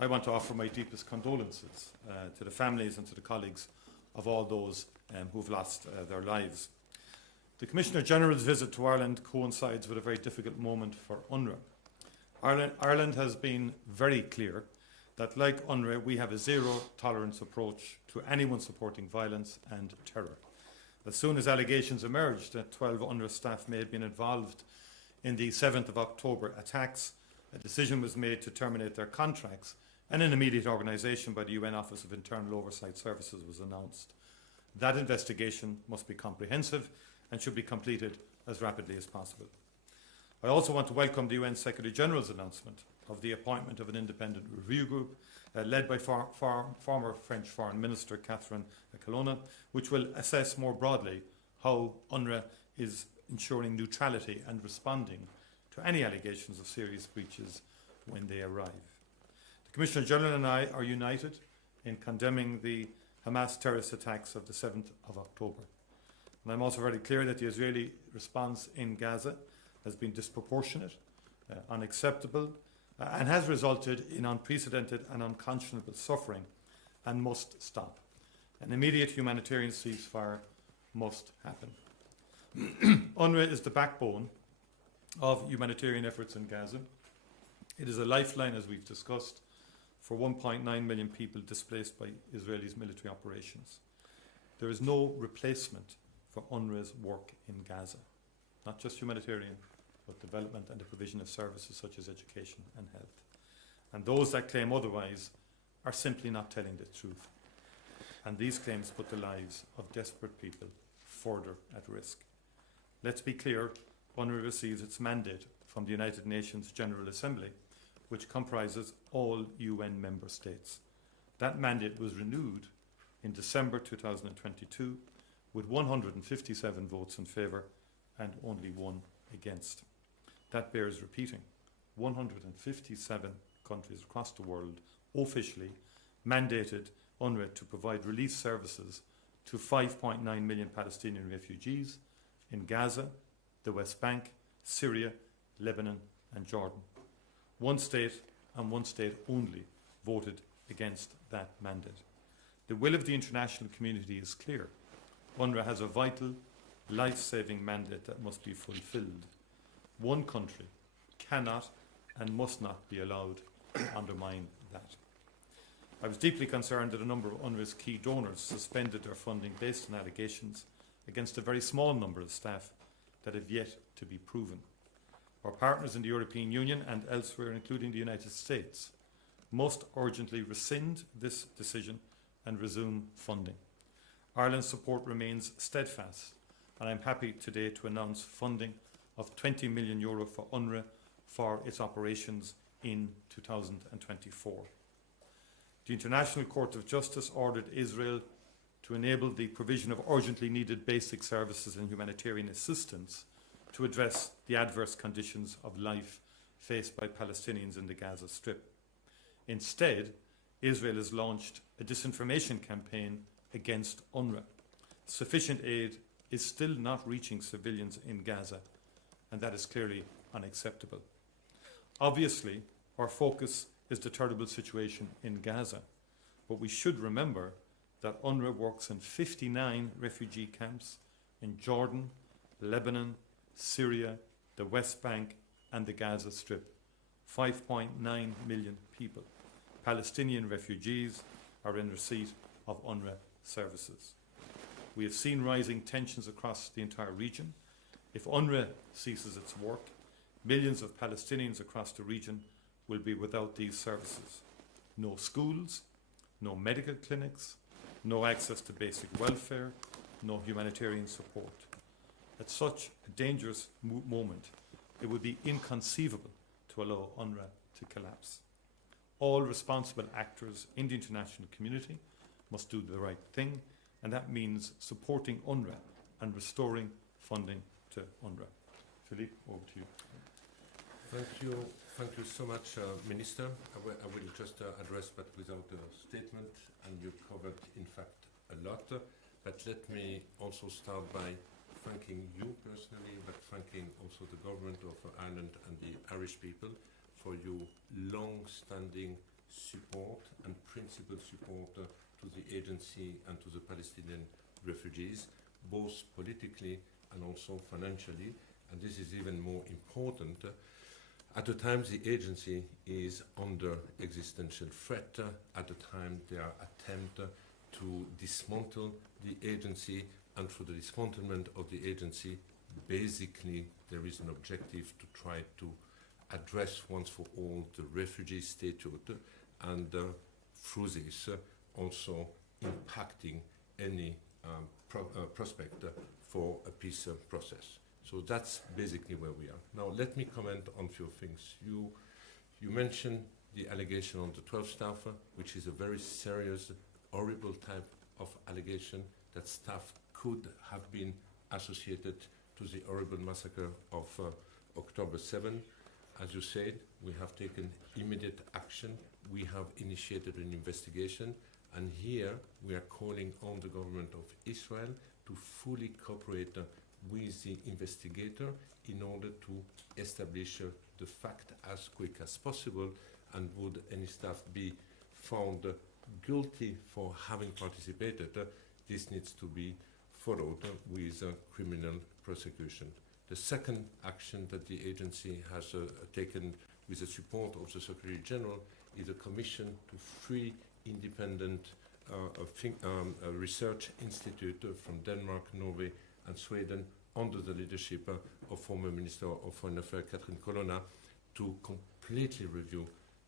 I want to offer my deepest condolences to the families and to the colleagues of all those who have lost their lives. The Commissioner General's visit to Ireland coincides with a very difficult moment for UNRWA. Ireland has been very clear that, like UNRWA, we have a zero-tolerance approach to anyone supporting violence and terror. As soon as allegations emerged that 12 UNRWA staff may have been involved in the 7th of October attacks, a decision was made to terminate their contracts, and an immediate organisation by the UN Office of Internal Oversight Services was announced. That investigation must be comprehensive and should be completed as rapidly as possible. I also want to welcome the UN Secretary General's announcement of the appointment of an independent review group led by former French Foreign Minister Catherine Colonna, which will assess more broadly how UNRWA is ensuring neutrality and responding to any allegations of serious breaches when they arrive. The Commissioner General and I are united in condemning the Hamas terrorist attacks of the 7th of October. And I'm also very clear that the Israeli response in Gaza has been disproportionate, unacceptable, and has resulted in unprecedented and unconscionable suffering and must stop. An immediate humanitarian ceasefire must happen. UNRWA is the backbone of humanitarian efforts in Gaza. It is a lifeline, as we've discussed, for 1.9 million people displaced by Israel's military operations. There is no replacement for UNRWA's work in Gaza, not just humanitarian, but development and the provision of services such as education and health. And those that claim otherwise are simply not telling the truth. And these claims put the lives of desperate people further at risk. Let's be clear, UNRWA receives its mandate from the United Nations General Assembly, which comprises all UN member states. That mandate was renewed in December 2022 with 157 votes in favour and only 1 against. That bears repeating. 157 countries across the world officially mandated UNRWA to provide relief services to 5.9 million Palestinian refugees in Gaza, the West Bank, Syria, Lebanon and Jordan. One state and one state only voted against that mandate. The will of the international community is clear. UNRWA has a vital, life-saving mandate that must be fulfilled. One country cannot and must not be allowed to undermine that. I was deeply concerned that a number of UNRWA's key donors suspended their funding based on allegations against a very small number of staff that have yet to be proven. Our partners in the European Union and elsewhere, including the United States, must urgently rescind this decision and resume funding. Ireland's support remains steadfast, and I'm happy today to announce funding of €20 million for UNRWA for its operations in 2024. The International Court of Justice ordered Israel to enable the provision of urgently needed basic services and humanitarian assistance to address the adverse conditions of life faced by Palestinians in the Gaza Strip. Instead, Israel has launched a disinformation campaign against UNRWA. Sufficient aid is still not reaching civilians in Gaza, and that is clearly unacceptable. Obviously, our focus is the terrible situation in Gaza, but we should remember that UNRWA works in 59 refugee camps in Jordan, Lebanon, Syria, the West Bank and the Gaza Strip. 5.9 million people, Palestinian refugees, are in receipt of UNRWA services. We have seen rising tensions across the entire region. If UNRWA ceases its work, millions of Palestinians across the region will be without these services. No schools, no medical clinics, no access to basic welfare, no humanitarian support. At such a dangerous moment, it would be inconceivable to allow UNRWA to collapse. All responsible actors in the international community must do the right thing, and that means supporting UNRWA and restoring funding to UNRWA. Philippe, over to you. Thank you so much, Minister. I will just address that without a statement, and you covered, in fact, a lot. But let me also start by thanking you personally, but thanking also the government of Ireland and the Irish people for your long-standing support and principal support to the agency and to the Palestinian refugees, both politically and also financially. And this is even more important at the time the agency is under existential threat, at the time they are attempt to dismantle the agency, and through the dismantlement of the agency, basically there is an objective to try to address once for all the refugee statute, and through this also impacting any prospect for a peace process. So that's basically where we are. Now let me comment on a few things. You mentioned the allegation on the 12 staff, which is a very serious, horrible type of allegation that staff could have been associated to the horrible massacre of October 7. As you said, we have taken immediate action. We have initiated an investigation, and here we are calling on the government of Israel to fully cooperate with the investigator in order to establish the fact as quick as possible, and would any staff be found guilty for having participated, this needs to be followed with criminal prosecution. The second action that the agency has taken with the support of the Secretary General is a commission to 3 independent research institutes from Denmark, Norway and Sweden, under the leadership of former Minister of Foreign Affairs Catherine Colonna, to completely review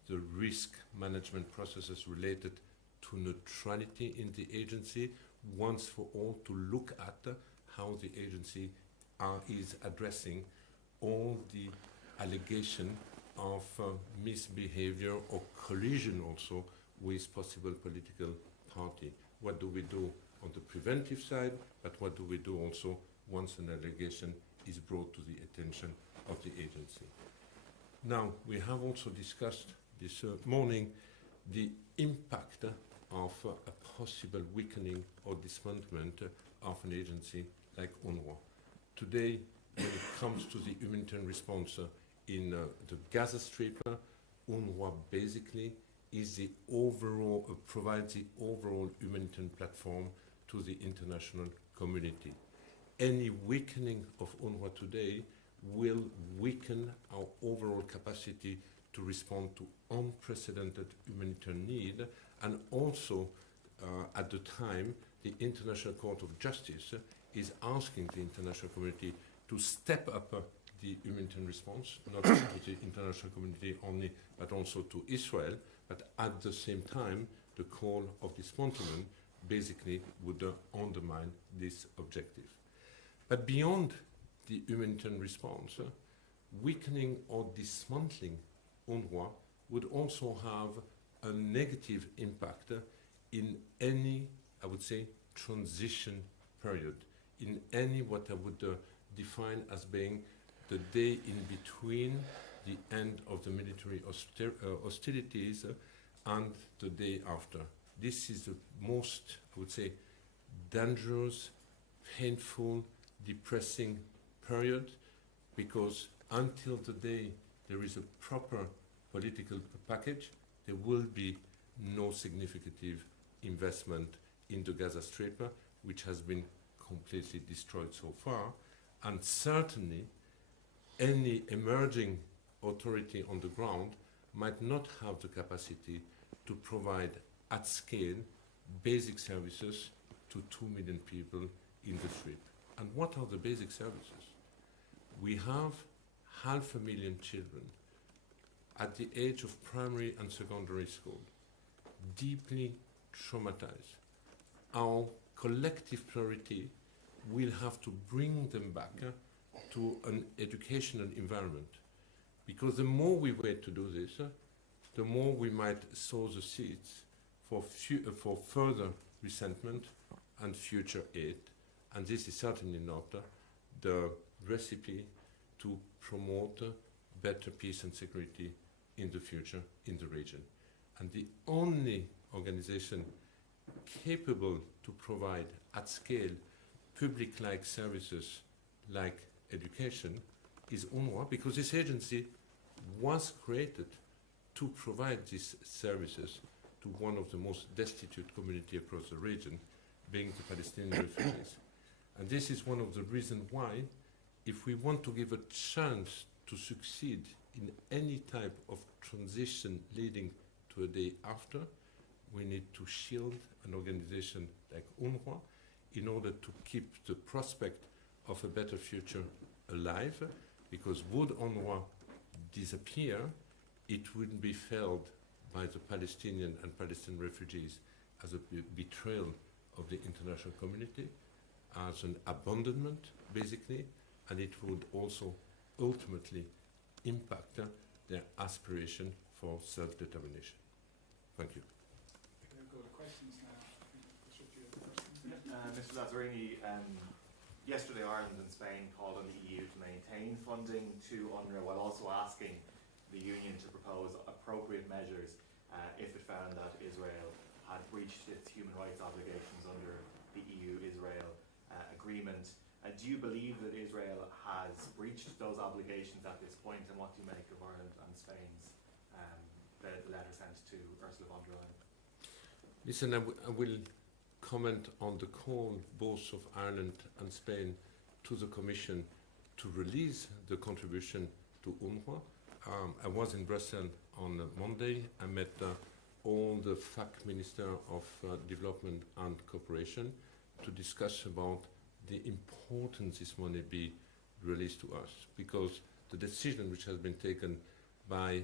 the risk management processes related to neutrality in the agency, once for all, to look at how the agency is addressing all the allegation of misbehavior or collision also with possible political party. What do we do on the preventive side, but what do we do also once an allegation is brought to the attention of the agency? Now, we have also discussed this morning the impact of a possible weakening or dismantlement of an agency like UNRWA. Today, when it comes to the humanitarian response in the Gaza Strip, UNRWA basically is the overall, provides the overall humanitarian platform to the international community. Any weakening of UNRWA today will weaken our overall capacity to respond to unprecedented humanitarian need, and also at the time the International Court of Justice is asking the international community to step up the humanitarian response, not to the international community only, but also to Israel. But at the same time, the call of dismantlement basically would undermine this objective. But beyond the humanitarian response, weakening or dismantling UNRWA would also have a negative impact in any, I would say, transition period, in any what I would define as being the day in between the end of the military hostilities and the day after. This is the most, I would say, dangerous, painful, depressing period, because until the day there is a proper political package, there will be no significant investment in the Gaza Strip, which has been completely destroyed so far, and certainly any emerging authority on the ground might not have the capacity to provide at scale basic services to 2 million people in the Strip. And what are the basic services? We have 500,000 children at the age of primary and secondary school, deeply traumatized. Our collective priority will have to bring them back to an educational environment, because the more we wait to do this, the more we might sow the seeds for further resentment and future aid. And this is certainly not the recipe to promote better peace and security in the future in the region. And the only organization capable to provide at scale public-like services like education is UNRWA, because this agency was created to provide these services to one of the most destitute communities across the region, being the Palestinian refugees. And this is one of the reasons why, if we want to give a chance to succeed in any type of transition leading to a day after, we need to shield an organization like UNRWA in order to keep the prospect of a better future alive, because would UNRWA disappear, it would be felt by the Palestinian and Palestinian refugees as a betrayal of the international community, as an abandonment, basically, and it would also ultimately impact their aspiration for self-determination. Thank you. Can I go to questions now? Mr. Lazzarini, yesterday Ireland and Spain called on the EU to maintain funding to UNRWA while also asking the Union to propose appropriate measures if it found that Israel had breached its human rights obligations under the EU-Israel agreement. Do you believe that Israel has breached those obligations at this point, and what do you make of Ireland and Spain's the letter sent to Ursula von der Leyen? Listen, I will comment on the call both of Ireland and Spain to the Commission to release the contribution to UNRWA. I was in Brussels on Monday. I met all the FAC Minister of Development and Cooperation to discuss about the importance this money be released to us, because the decision which has been taken by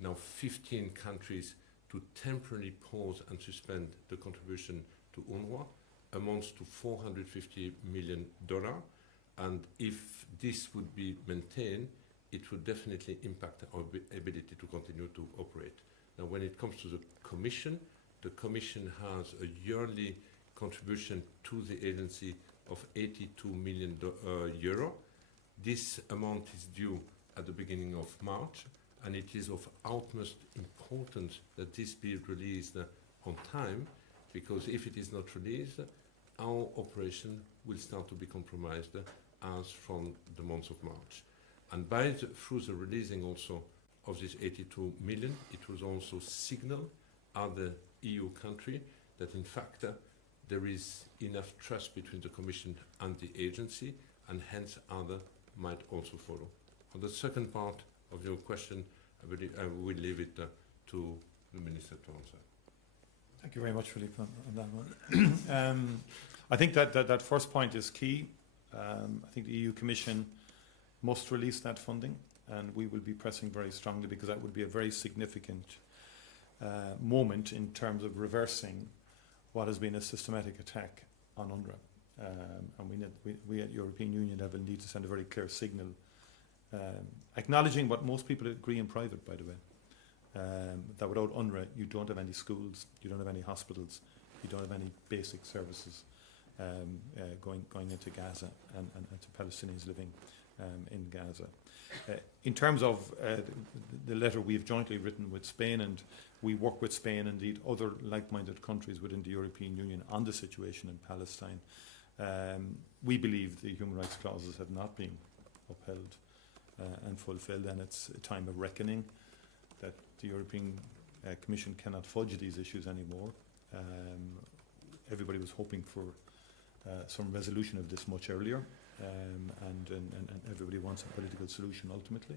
now 15 countries to temporarily pause and suspend the contribution to UNRWA amounts to $450 million, and if this would be maintained, it would definitely impact our ability to continue to operate. Now, when it comes to the Commission has a yearly contribution to the agency of 82 million euro. This amount is due at the beginning of March, and it is of utmost importance that this be released on time, because if it is not released, our operation will start to be compromised as from the month of March. And through the releasing also of this 82 million, it was also signal other EU country that in fact there is enough trust between the Commission and the agency, and hence other might also follow. On the second part of your question, I will leave it to the Minister to answer. Thank you very much, Philippe, on that one. I think that first point is key. I think the EU Commission must release that funding, and we will be pressing very strongly, because that would be a very significant moment in terms of reversing what has been a systematic attack on UNRWA. And we at European Union level need to send a very clear signal, acknowledging what most people agree in private, by the way, that without UNRWA you don't have any schools, you don't have any hospitals, you don't have any basic services going into Gaza and to Palestinians living in Gaza. In terms of the letter we have jointly written with Spain, and we work with Spain, indeed other like-minded countries within the European Union, on the situation in Palestine, we believe the human rights clauses have not been upheld and fulfilled, and it's a time of reckoning that the European Commission cannot fudge these issues anymore. Everybody was hoping for some resolution of this much earlier, and everybody wants a political solution ultimately.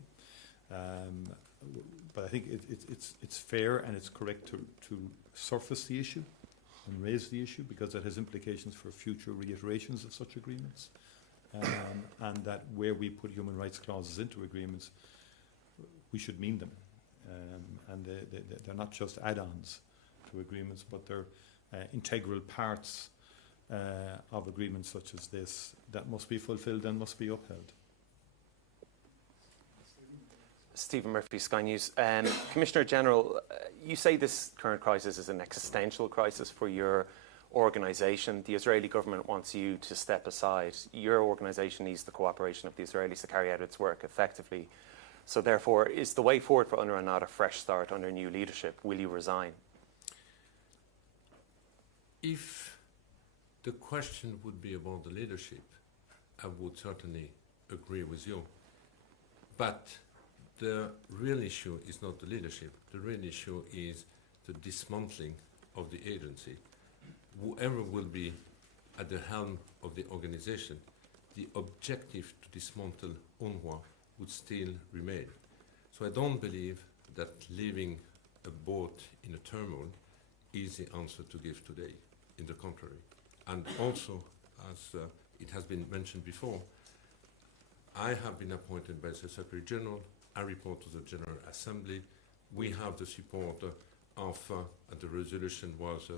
But I think it's fair and it's correct to surface the issue and raise the issue, because that has implications for future reiterations of such agreements, and that where we put human rights clauses into agreements, we should mean them. And they're not just add-ons to agreements, but they're integral parts of agreements such as this that must be fulfilled and must be upheld. Stephen Murphy, Sky News. Commissioner General, you say this current crisis is an existential crisis for your organisation. The Israeli government wants you to step aside. Your organisation needs the cooperation of the Israelis to carry out its work effectively. So therefore, is the way forward for UNRWA not a fresh start under new leadership? Will you resign? If the question would be about the leadership, I would certainly agree with you. But the real issue is not the leadership. The real issue is the dismantling of the agency. Whoever will be at the helm of the organization, the objective to dismantle UNRWA would still remain. So I don't believe that leaving a boat in a turmoil is the answer to give today. In the contrary. And also, as it has been mentioned before, I have been appointed by the Secretary General. I report to the General Assembly. We have the support of, and the resolution was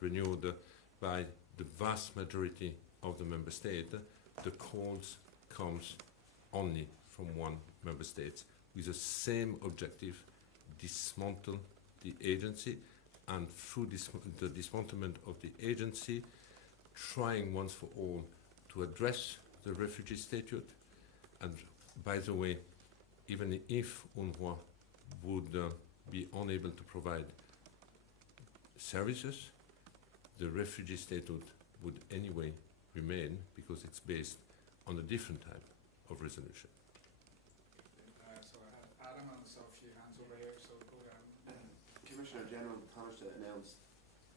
renewed by the vast majority of the member state. The calls comes only from one member state with the same objective: dismantle the agency, and through the dismantlement of the agency, trying once for all to address the refugee statute. And by the way, even if UNRWA would be unable to provide services, the refugee statute would anyway remain, because it's based on a different type of resolution. So I have Adam and so a few hands over here, so go ahead. Commissioner General Taoiseach announced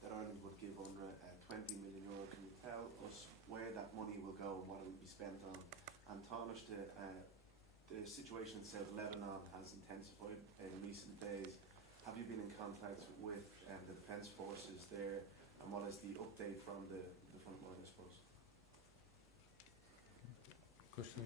that Ireland would give UNRWA €20 million. Can you tell us where that money will go and what it will be spent on? And Taoiseach, the situation in South Lebanon has intensified in recent days. Have you been in contact with the defence forces there, and what is the update from the front line, I suppose? Question?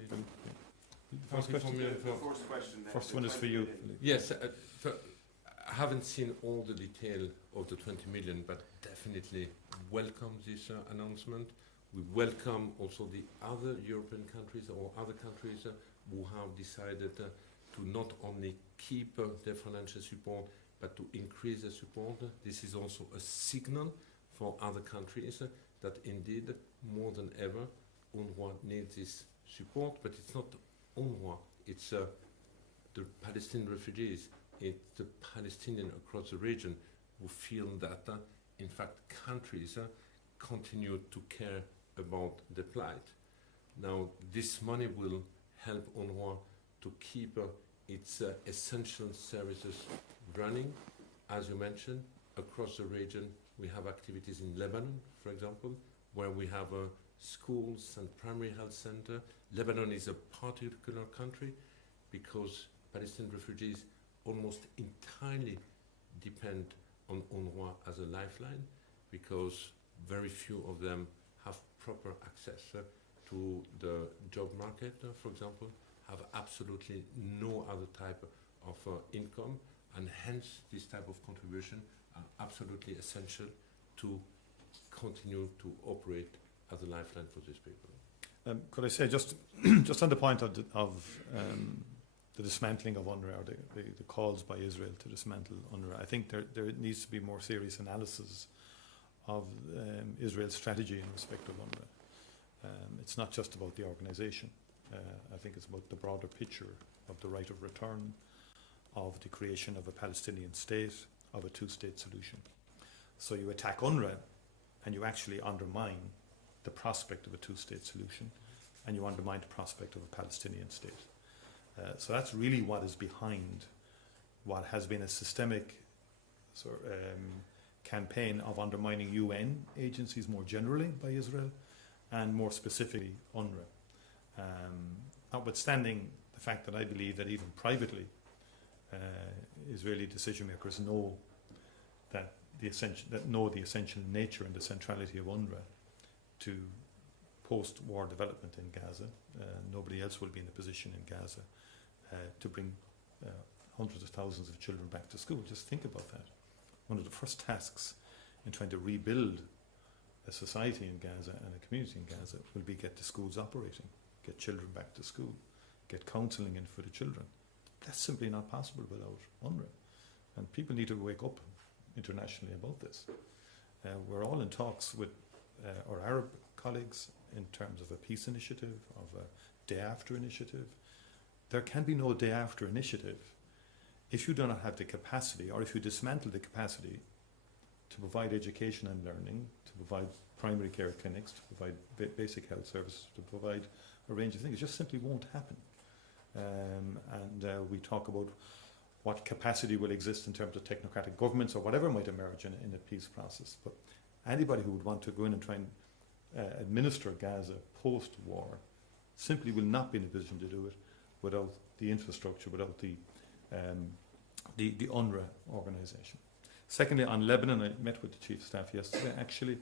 First question. The first question. First the one is 20 for you. million. Yes, I haven't seen all the detail of the 20 million, but definitely welcome this announcement. We welcome also the other European countries or other countries who have decided to not only keep their financial support, but to increase their support. This is also a signal for other countries that indeed, more than ever, UNRWA needs this support. But it's not UNRWA, it's the Palestinian refugees, it's the Palestinians across the region who feel that, in fact, countries continue to care about the plight. Now, this money will help UNRWA to keep its essential services running. As you mentioned, across the region, we have activities in Lebanon, for example, where we have schools and primary health center. Lebanon is a particular country because Palestinian refugees almost entirely depend on UNRWA as a lifeline, because very few of them have proper access to the job market, for example, have absolutely no other type of income, and hence this type of contribution are absolutely essential to continue to operate as a lifeline for these people. Could I say just on the point of the dismantling of UNRWA, or the calls by Israel to dismantle UNRWA, I think there needs to be more serious analysis of Israel's strategy in respect of UNRWA. It's not just about the organisation. I think it's about the broader picture of the right of return, of the creation of a Palestinian state, of a two-state solution. So you attack UNRWA and you actually undermine the prospect of a two-state solution, and you undermine the prospect of a Palestinian state. So that's really what is behind what has been a systemic campaign of undermining UN agencies more generally by Israel, and more specifically UNRWA. Notwithstanding the fact that I believe that even privately Israeli decision makers know the essential nature and the centrality of UNRWA to post-war development in Gaza. Nobody else will be in a position in Gaza to bring hundreds of thousands of children back to school. Just think about that. One of the first tasks in trying to rebuild a society in Gaza and a community in Gaza will be get the schools operating, get children back to school, get counselling in for the children. That's simply not possible without UNRWA. And people need to wake up internationally about this. We're all in talks with our Arab colleagues in terms of a peace initiative, of a day after initiative. There can be no day after initiative if you do not have the capacity, or if you dismantle the capacity to provide education and learning, to provide primary care clinics, to provide basic health services, to provide a range of things. It just simply won't happen. and we talk about what capacity will exist in terms of technocratic governments or whatever might emerge in a peace process. But anybody who would want to go in and try and administer Gaza post-war simply will not be in a position to do it without the infrastructure, without the UNRWA organisation. Secondly, on Lebanon, I met with the Chief of Staff yesterday, actually,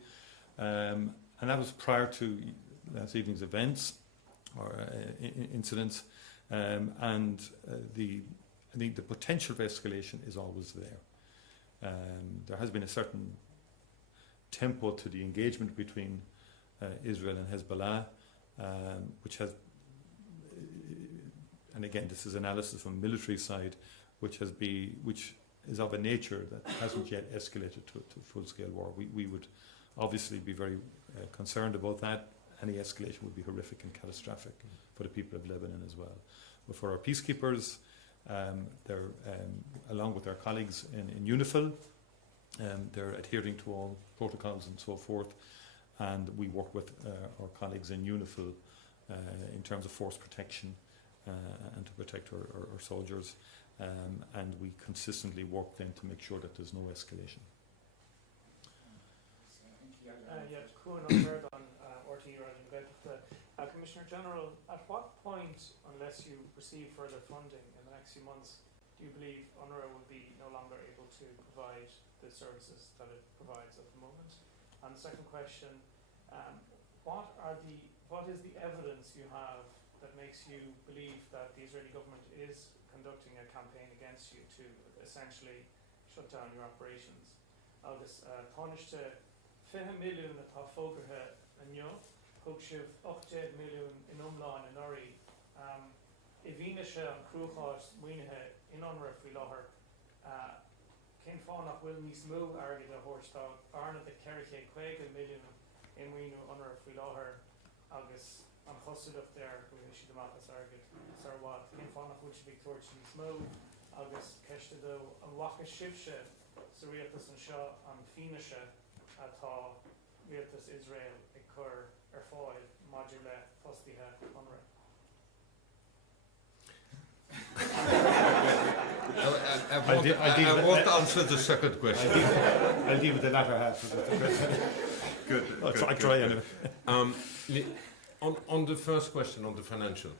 and that was prior to last evening's events or incidents, and I think the potential for escalation is always there. There has been a certain tempo to the engagement between Israel and Hezbollah, which has, and again, this is analysis from the military side, which is of a nature that hasn't yet escalated to full-scale war. We would obviously be very concerned about that. Any escalation would be horrific and catastrophic for the people of Lebanon as well. But for our peacekeepers, they're, along with their colleagues in UNIFIL, they're adhering to all protocols and so forth, and we work with our colleagues in UNIFIL in terms of force protection and to protect our soldiers, and we consistently work then to make sure that there's no escalation. Yeah, Kuhn on Commissioner General, at what point, unless you receive further funding in the next few months, do you believe UNRWA will be no longer able to provide the services that it provides at the moment? And the second question, what is the evidence you have that makes you believe that the Israeli government is conducting a campaign against you to essentially shut down your operations? Agus tánaiste 5 milliún atá fógartha inniu, thug sibh 8 milliún in umláin in Uri. I bhíne se an cruúchás muoinethe in UNRWA faoi láthair, cén fánach bhfuil níos mó airgid a thuairstáil arna de 45 milliún in muoinú UNRWA faoi láthair agus an chosúlacht there go bhfuil siad amachchas airgid sarwad. Cén fánach bhfuil si victóir níos mó agus ceiste do an bhacha sibse sa rialtas an seo an fíneise atá rialtas Israel ag cur ar fáil maidir le postithe UNRWA. I won't answer the second question. I'll deal with the latter half of the question. Good. I try anyway. On the first question, on the financial,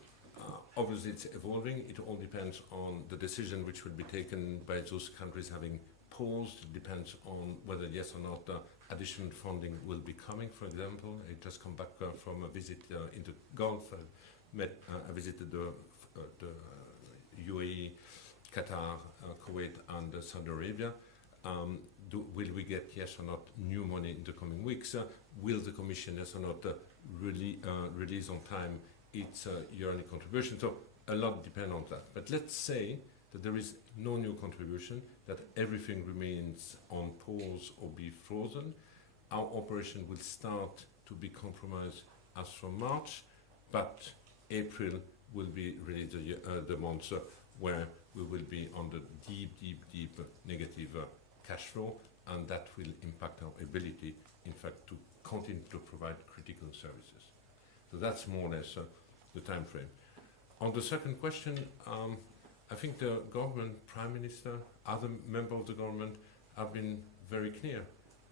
obviously it's evolving. It all depends on the decision which will be taken by those countries having paused. It depends on whether yes or not additional funding will be coming. For example, I just come back from a visit in the Gulf. I visited the UAE, Qatar, Kuwait, and Saudi Arabia. Will we get yes or not new money in the coming weeks? Will the Commission yes or not release on time its yearly contribution? So a lot depends on that. But let's say that there is no new contribution, that everything remains on pause or be frozen. Our operation will start to be compromised as from March, but April will be really the month where we will be on the deep negative cash flow, and that will impact our ability, in fact, to continue to provide critical services. So that's more or less the time frame. On the second question, I think the government, Prime Minister, other members of the government have been very clear.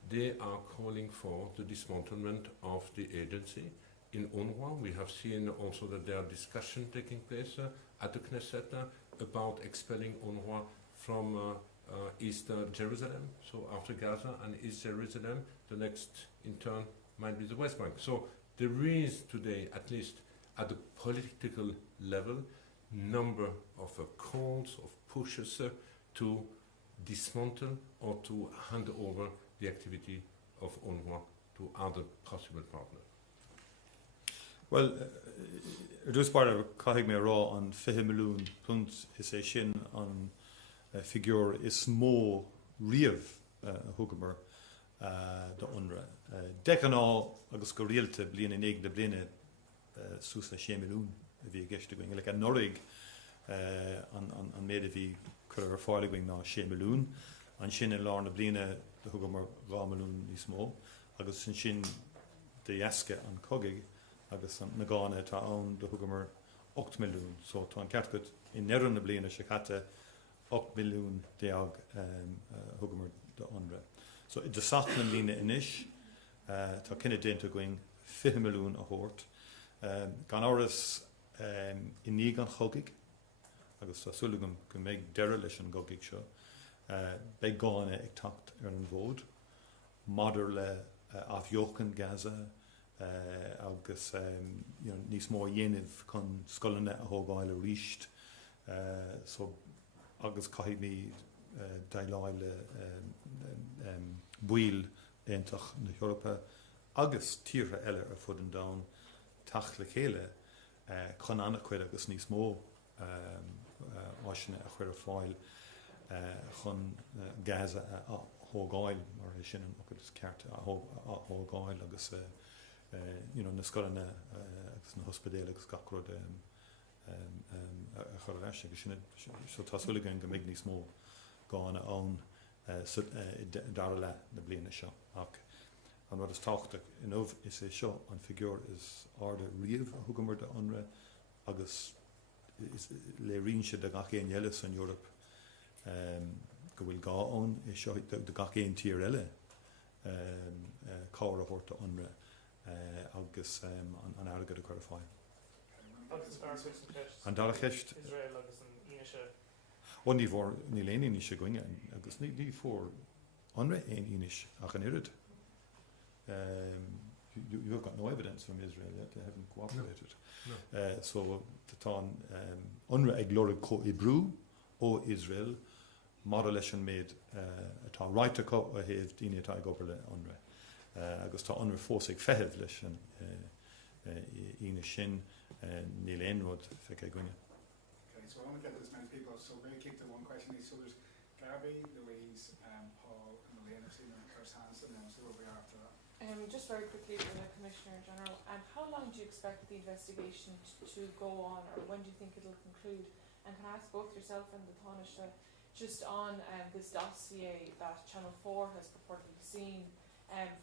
They are calling for the dismantlement of the agency. In UNRWA, we have seen also that there are discussions taking place at the Knesset about expelling UNRWA from East Jerusalem. So after Gaza and East Jerusalem, the next in turn might be the West Bank. So there is today, at least at the political level, number of calls, of pushes to dismantle or to hand over the activity of UNRWA to other possible partners. Well, dus bara caithfidh mé rá an 5 milliún punt is é sin an figure is mó riamh thugamar de UNRWA. Decaná agus go rialta bliana in éig de bliana sús le 6 milliún a bhí gceiste going. Like an Norrig an méad a bhí cur ar fáile going ná 6 milliún. An sin in lár na bliana de thugamar 2 milliún níos mó. Agus sin de jasca an cogaigh agus na gána tá ann de thugamar 8 milliún. So tá an ceart go in neran na bliana se chatte 8 milliún deag thugamar de UNRWA. So I de sachlan lína inis, tá cinna dénta going 5 milliún a hort. Gan áras in ní gan chogig, agus tá sulúgam go méid deire leis an gogig seo. Bei gáine ag tacht an bhód, madar le afheochan Gaza, agus níos mó dhéanamh chun scolanne a thógáil a ríist. So agus caiith mí daileáile buil éintach na Europa, agus tíre eile ar fud an dán tach le chéile chun anna chuid agus níos mó áisina a chuir a fáil chun Gaza a thógáil mar sin an agus ceart a thógáil agus na scolanne agus na hospedéile agus gacrod a chur leis agus sinna so tá suligan go mbeidh níos mó gána ann dar le na bliana seo ach an rud is táchta inmh is é seo an figúr is arda riamh a thugamar de UNRWA agus le rinse de gach éon eile san Europe go bhfuil gá ón is seo de gach éon tír eile cáir a thuirta UNRWA agus an airgad a chuir fáil. An dara cheist Israel agus an Inisha. ó ní bhór ní léon inis goine agus ní fór UNRWA éon inis ach an irid. You have got no evidence from Israel yet, they haven't cooperated. No. So tá UNRWA ag lorg có Ibrú ó Israel mar leis an méid atá ráite a héh daine atá ag obair le UNRWA. Agus tá UNRWA fós ag feitheamh leis an ine sin níl aon rud feic ag gcoinne. Okay, so I want to get as many people, so maybe kick to one question. So there's Gabby, Louise, Paul, and Elaine. I've seen them first hands, and then so we'll be after that. Just very quickly for the Commissioner General, how long do you expect the investigation to go on, or when do you think it'll conclude? And can I ask both yourself and the Taoiseach just on this dossier that Channel 4 has purportedly seen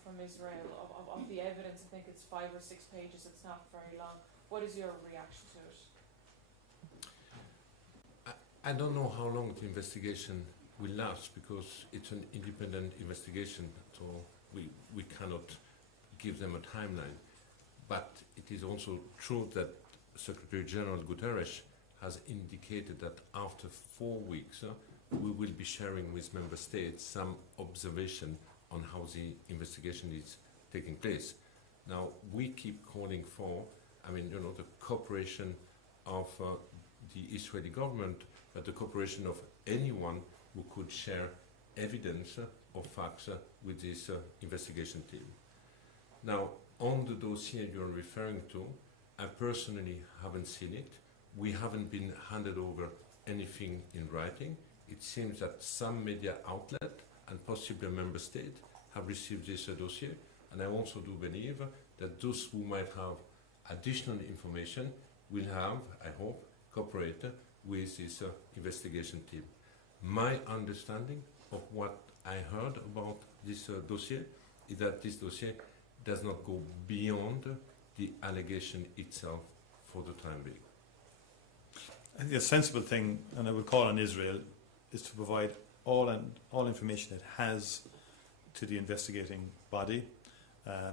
from Israel of the evidence? I think it's 5 or 6 pages, it's not very long. What is your reaction to it? I don't know how long the investigation will last because it's an independent investigation, so we cannot give them a timeline. But it is also true that Secretary General Guterres has indicated that after 4 weeks we will be sharing with Member States some observation on how the investigation is taking place. Now we keep calling for, the cooperation of the Israeli government, but the cooperation of anyone who could share evidence or facts with this investigation team. Now, on the dossier you're referring to, I personally haven't seen it. We haven't been handed over anything in writing. It seems that some media outlet and possibly a member state have received this dossier, and I also do believe that those who might have additional information will have, I hope, cooperate with this investigation team. My understanding of what I heard about this dossier is that this dossier does not go beyond the allegation itself for the time being. I think a sensible thing, and I would call on Israel, is to provide all information it has to the investigating body,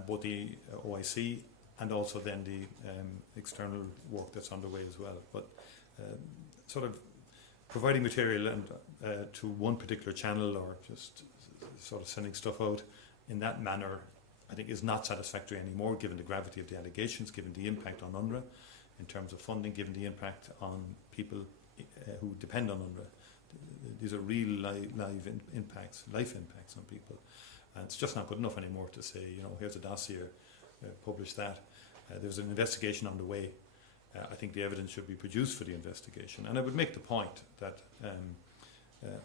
both the OIC and also then the external work that's underway as well. But sort of providing material and to one particular channel or just sort of sending stuff out in that manner, I think is not satisfactory anymore, given the gravity of the allegations, given the impact on UNRWA in terms of funding, given the impact on people who depend on UNRWA. These are real life impacts on people. And it's just not good enough anymore to say, here's a dossier, publish that. There's an investigation underway. I think the evidence should be produced for the investigation. And I would make the point that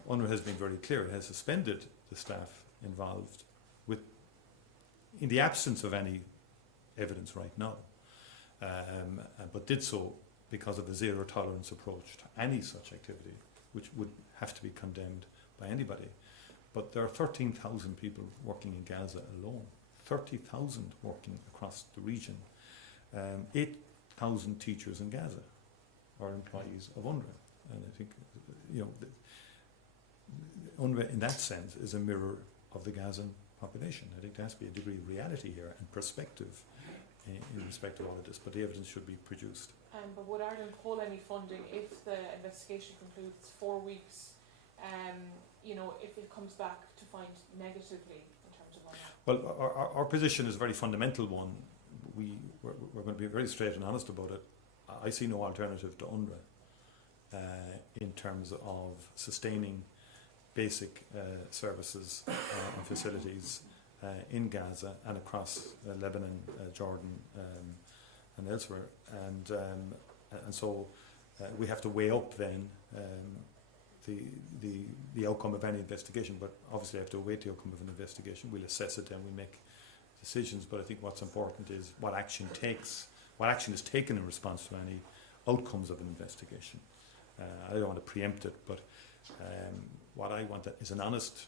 UNRWA has been very clear. It has suspended the staff involved in the absence of any evidence right now, but did so because of a zero tolerance approach to any such activity, which would have to be condemned by anybody. But there are 13,000 people working in Gaza alone, 30,000 working across the region, 8,000 teachers in Gaza. are employees of UNRWA. And I think, you know, UNRWA in that sense is a mirror of the Gazan population. I think there has to be a degree of reality here and perspective in respect of all of this, but the evidence should be produced. But would Ireland hold any funding if the investigation concludes 4 weeks, you know, if it comes back to find negatively in terms of UNRWA? Well, our position is a very fundamental one. We're going to be very straight and honest about it. I see no alternative to UNRWA in terms of sustaining basic services and facilities in Gaza and across Lebanon, Jordan, and elsewhere. And so we have to weigh up then the outcome of any investigation, but obviously I have to await the outcome of an investigation. We'll assess it and we make decisions, but I think what's important is what action is taken in response to any outcomes of an investigation. I don't want to preempt it, but what I want is an honest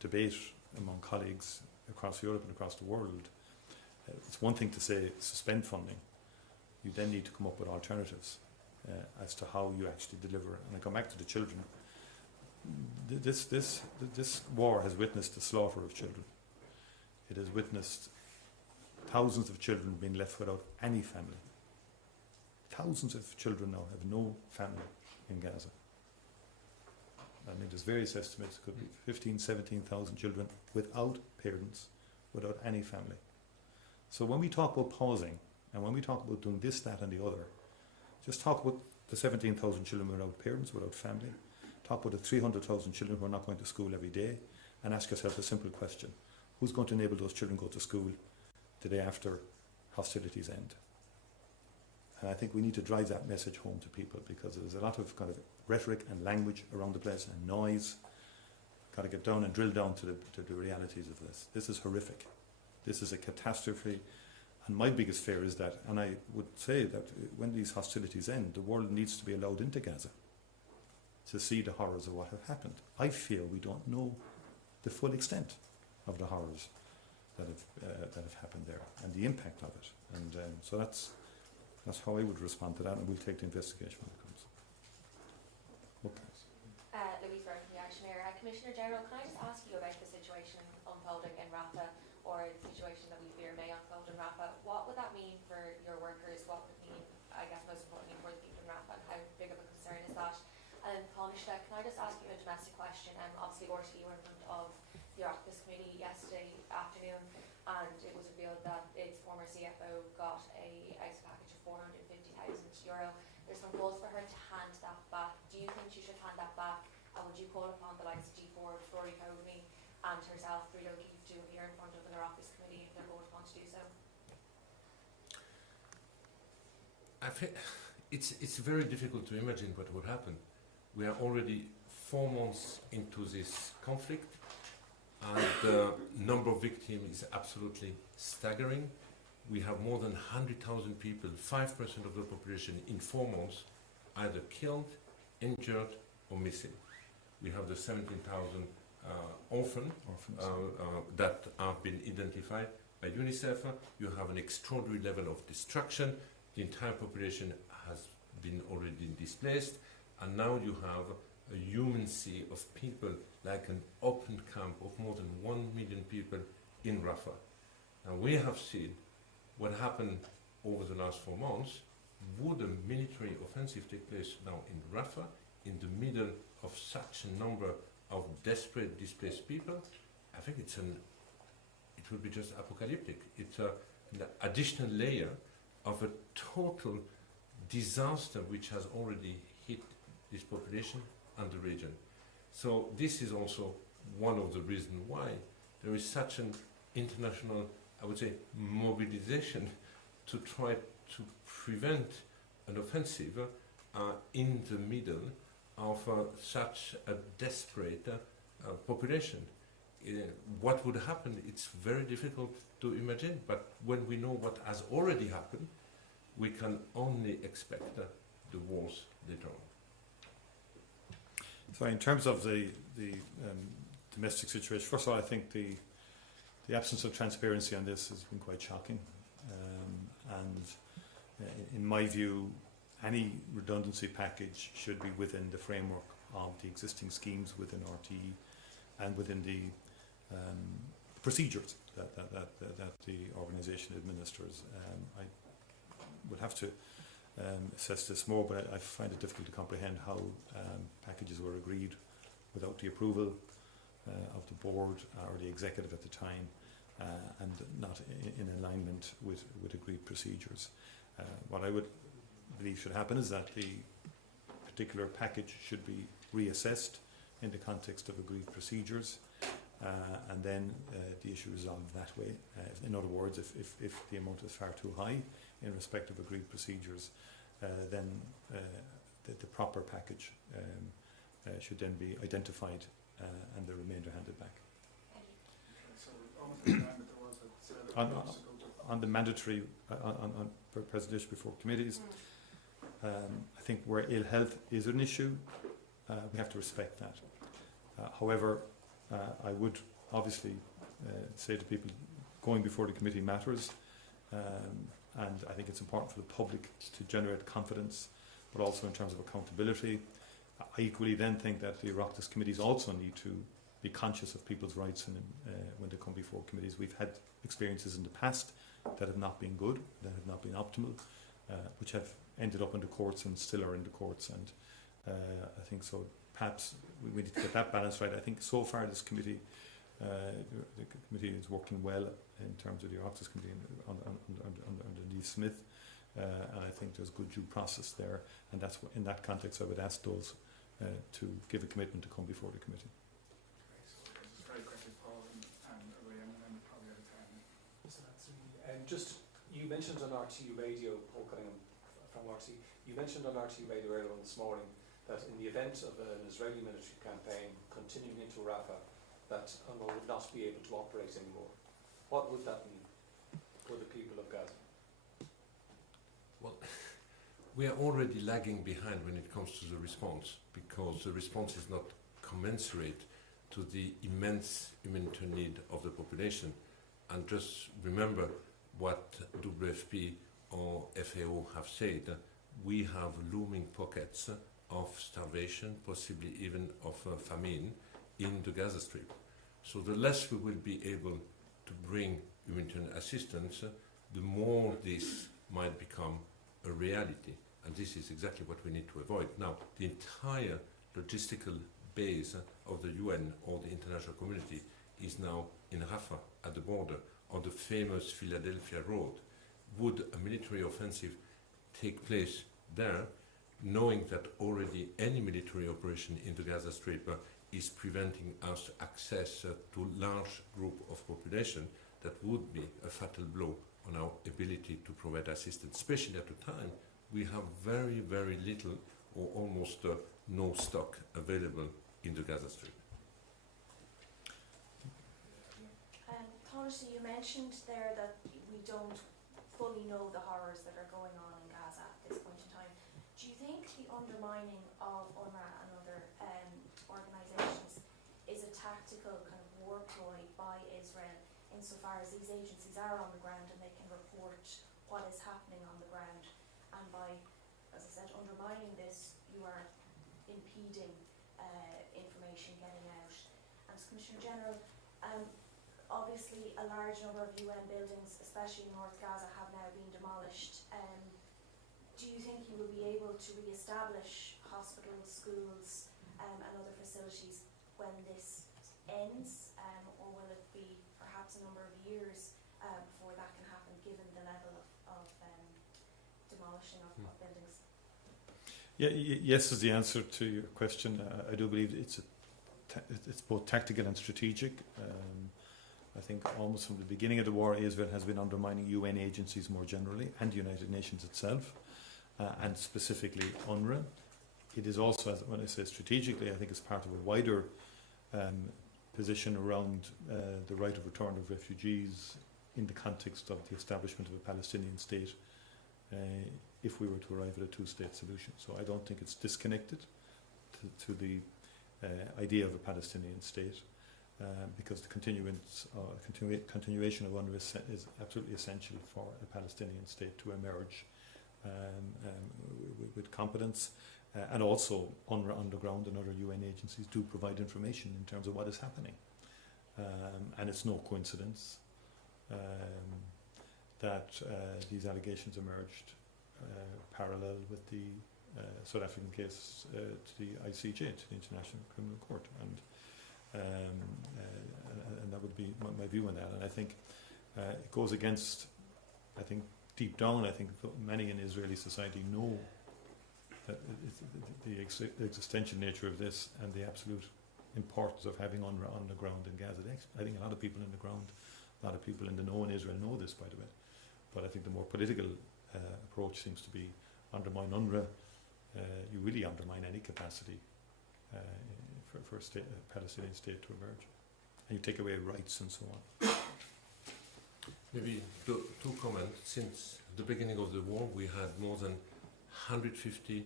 debate among colleagues across Europe and across the world. It's one thing to say suspend funding. You then need to come up with alternatives as to how you actually deliver. And I come back to the children. This war has witnessed the slaughter of children. It has witnessed thousands of children being left without any family. Thousands of children now have no family in Gaza. I mean, there's various estimates. It could be 15, 17,000 children without parents, without any family. So when we talk about pausing, and when we talk about doing this, that and the other, just talk about the 17,000 children without parents, without family. Talk about the 300,000 children who are not going to school every day, and ask yourself a simple question. Who's going to enable those children to go to school the day after hostilities end? And I think we need to drive that message home to people, because there's a lot of kind of rhetoric and language around the place and noise. Got to get down and drill down to the realities of this. This is horrific. This is a catastrophe. And my biggest fear is that, and I would say that when these hostilities end, the world needs to be allowed into Gaza to see the horrors of what have happened. I feel we don't know the full extent of the horrors that have happened there and the impact of it. And so that's how I would respond to that, and we'll take the investigation when it comes. Okay. Louise Brown from the Irish Mayor. Commissioner General, can I just ask you about the situation unfolding in Rafah, or the situation that we fear may unfold in Rafah? What would that mean for your workers? What would it mean, I guess most importantly, for the people in Rafah, and how big of a concern is that? And Taoiseach, can I just ask you a domestic question? Obviously RTE were in front of the Oireachtas Committee yesterday afternoon, and it was revealed that its former CFO got a ISA package of €450,000. There's some calls for her to hand that back. Do you think she should hand that back? And would you call upon the likes of G4, Rory Coveney and herself, Philippe, to appear in front of an Oireachtas Committee if they're called upon to do so? I think it's very difficult to imagine what would happen. We are already 4 months into this conflict, and the number of victims is absolutely staggering. We have more than 100,000 people, 5% of the population, in 4 months, either killed, injured, or missing. We have the 17,000 orphans that have been identified by UNICEF. You have an extraordinary level of destruction. The entire population has been already displaced, and now you have a human sea of people, like an open camp of more than 1 million people in Rafah. Now we have seen what happened over the last 4 months. Would a military offensive take place now in Rafah, in the middle of such a number of desperate displaced people? I think it would be just apocalyptic. It's an additional layer of a total disaster which has already hit this population and the region. So this is also one of the reasons why there is such an international, I would say, mobilization to try to prevent an offensive in the middle of such a desperate population. What would happen, it's very difficult to imagine, but when we know what has already happened, we can only expect the worst later on. So in terms of the domestic situation, first of all, I think the absence of transparency on this has been quite shocking. And in my view, any redundancy package should be within the framework of the existing schemes within RTE and within the procedures that the organisation administers. I would have to assess this more, but I find it difficult to comprehend how packages were agreed without the approval of the board or the executive at the time, and not in alignment with agreed procedures. What I would believe should happen is that the particular package should be reassessed in the context of agreed procedures, and then the issue resolved that way. In other words, if the amount is far too high in respect of agreed procedures, then the proper package should then be identified and the remainder handed back. So almost at the time that there was a set of groups to go to. On the mandatory on presentation before committees, I think where ill health is an issue, we have to respect that. However, I would obviously say to people, going before the committee matters, and I think it's important for the public to generate confidence, but also in terms of accountability. I equally then think that the Oireachtas committees also need to be conscious of people's rights when they come before committees. We've had experiences in the past that have not been good, that have not been optimal, which have ended up in the courts and still are in the courts. And I think so. Perhaps we need to get that balance right. I think so far this committee, the committee is working well in terms of the Oireachtas committee under Lee Smith, and I think there's good due process there. And that's what, in that context, I would ask those to give a commitment to come before the committee. So just very quickly, Paul and William, and then probably out of time. Mr. Lazzarini, just you mentioned on RTE Radio, Paul Cunningham from RTE, you mentioned on RTE Radio earlier on this morning that in the event of an Israeli military campaign continuing into Rafah, that UNRWA would not be able to operate anymore. What would that mean for the people of Gaza? Well, we are already lagging behind when it comes to the response, because the response is not commensurate to the immense humanitarian need of the population. And just remember what WFP or FAO have said, we have looming pockets of starvation, possibly even of famine in the Gaza Strip. So the less we will be able to bring humanitarian assistance, the more this might become a reality. And this is exactly what we need to avoid. Now, the entire logistical base of the UN or the international community is now in Rafah, at the border, on the famous Philadelphia road. Would a military offensive take place there, knowing that already any military operation in the Gaza Strip is preventing us access to large group of population? That would be a fatal blow on our ability to provide assistance, especially at a time we have very, very little or almost no stock available in the Gaza Strip. Taoiseach, you mentioned there that we don't fully know the horrors that are going on in Gaza at this point in time. Do you think the undermining of UNRWA and other organisations is a tactical kind of war ploy by Israel, insofar as these agencies are on the ground and they can report what is happening on the ground, and by, as I said, undermining this, you are impeding information getting out? And as Commissioner General, obviously a large number of UN buildings, especially in North Gaza, have now been demolished. Do you think you will be able to re-establish hospitals, schools and other facilities when this ends, or will it be perhaps a number of years before that can happen, given the level of demolishing of buildings? Yeah, yes is the answer to your question. I do believe it's both tactical and strategic. I think almost from the beginning of the war, Israel has been undermining UN agencies more generally, and the United Nations itself, and specifically UNRWA. It is also, when I say strategically, I think it's part of a wider position around the right of return of refugees in the context of the establishment of a Palestinian state, if we were to arrive at a two-state solution. So I don't think it's disconnected to the idea of a Palestinian state. Because the continuation of UNRWA is absolutely essential for a Palestinian state to emerge with competence. And also UNRWA Underground and other UN agencies do provide information in terms of what is happening. And it's no coincidence that these allegations emerged parallel with the South African case to the ICJ, to the International Criminal Court. And that would be my view on that. And I think it goes against, I think deep down, I think many in Israeli society know that the existential nature of this and the absolute importance of having UNRWA on the ground in Gaza. I think a lot of people in the ground, a lot of people in the know in Israel know this, by the way. But I think the more political approach seems to be undermine UNRWA. You really undermine any capacity for a Palestinian state to emerge. And you take away rights and so on. Maybe two comments. Since the beginning of the war, we had more than 150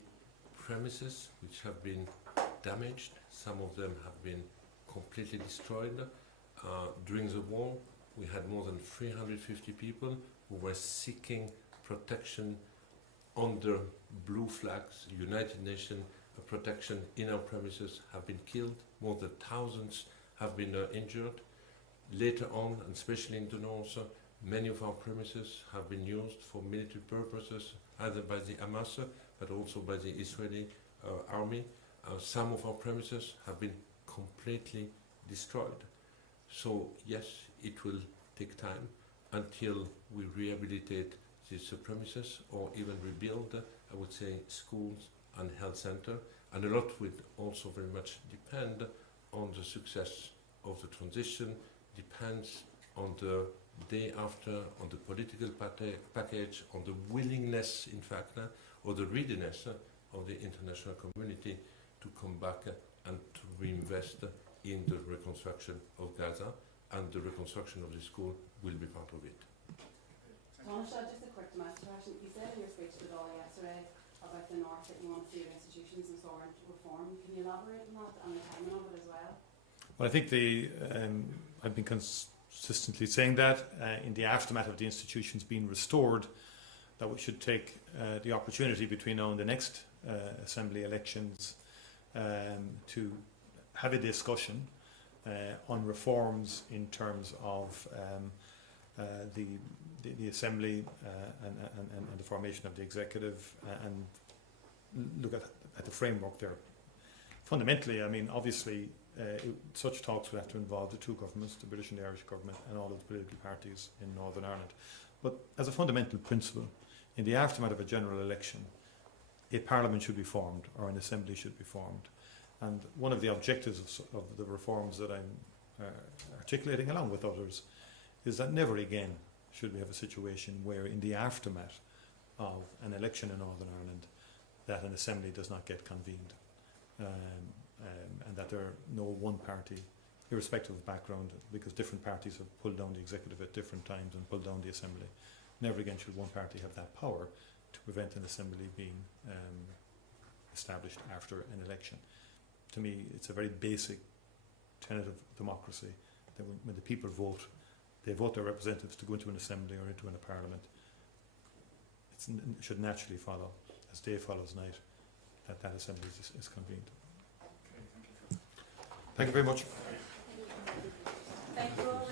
premises which have been damaged. Some of them have been completely destroyed. During the war, we had more than 350 people who were seeking protection under blue flags, United Nations protection in our premises, have been killed. More than thousands have been injured. Later on, and especially in the north, many of our premises have been used for military purposes, either by the Hamas, but also by the Israeli army. Some of our premises have been completely destroyed. So yes, it will take time until we rehabilitate these premises or even rebuild, I would say, schools and health center. And a lot will also very much depend on the success of the transition, depends on the day after, on the political package, on the willingness, in fact, or the readiness of the international community to come back and to reinvest in the reconstruction of Gaza, and the reconstruction of the school will be part of it. Taoiseach, just a quick domestic question. You said in your speech to the Dáil yesterday about the North that you want to see your institutions and so on reform. Can you elaborate on that and the timing of it as well? Well, I think I've been consistently saying that in the aftermath of the institutions being restored, that we should take the opportunity between now and the next assembly elections to have a discussion on reforms in terms of the assembly and the formation of the executive, and look at the framework there. Fundamentally, I mean, obviously, such talks will have to involve the two governments, the British and the Irish government, and all of the political parties in Northern Ireland. But as a fundamental principle, in the aftermath of a general election, a parliament should be formed or an assembly should be formed. And one of the objectives of the reforms that I'm articulating along with others is that never again should we have a situation where in the aftermath of an election in Northern Ireland that an assembly does not get convened, and that there are no one party, irrespective of background, because different parties have pulled down the executive at different times and pulled down the assembly. Never again should one party have that power to prevent an assembly being established after an election. To me, it's a very basic tenet of democracy that when the people vote, they vote their representatives to go into an assembly or into a parliament. It should naturally follow, as day follows night, that assembly is convened. Okay, Thank you very much. Thank you all.